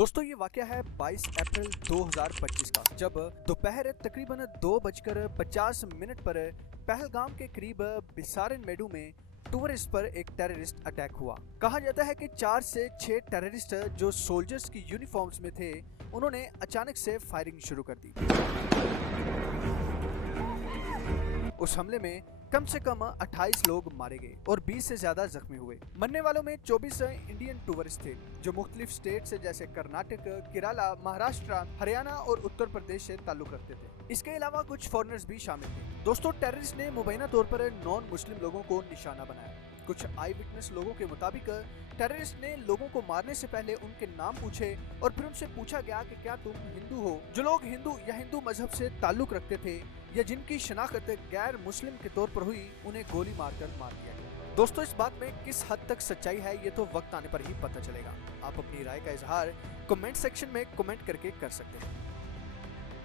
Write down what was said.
दोस्तों ये वाकया है 22 अप्रैल 2025 का, जब दोपहर तकरीबन 2:50 पर पहलगाम के करीब बिसारन मेडू में टूरिस्ट पर एक टेररिस्ट अटैक हुआ। कहा जाता है कि 4 से 6 टेररिस्ट जो सोल्जर्स की यूनिफॉर्म्स में थे, उन्होंने अचानक से फायरिंग शुरू कर दी। उस हमले में कम से कम 28 लोग मारे गए और 20 से ज्यादा जख्मी हुए। मरने वालों में 24 इंडियन टूरिस्ट थे जो मुख्तलिफ स्टेट से जैसे कर्नाटक, केरला, महाराष्ट्र, हरियाणा और उत्तर प्रदेश से ताल्लुक रखते थे। इसके अलावा कुछ फॉरेनर्स भी शामिल थे। दोस्तों, टेररिस्ट ने मुबैना तौर पर नॉन मुस्लिम लोगों को निशाना बनाया। कुछ आई विटनेस लोगों के मुताबिक टेररिस्ट ने लोगों को मारने से पहले उनके नाम पूछे और फिर उनसे पूछा गया कि क्या तुम हिंदू हो। जो लोग हिंदू या हिंदू मजहब से ताल्लुक रखते थे या जिनकी शनाख्त गैर मुस्लिम के तौर पर हुई, उन्हें गोली मारकर मार दिया गया। दोस्तों, इस बात में किस हद तक सच्चाई है ये तो वक्त आने पर ही पता चलेगा। आप अपनी राय का इजहार कमेंट सेक्शन में कमेंट करके कर सकते हैं।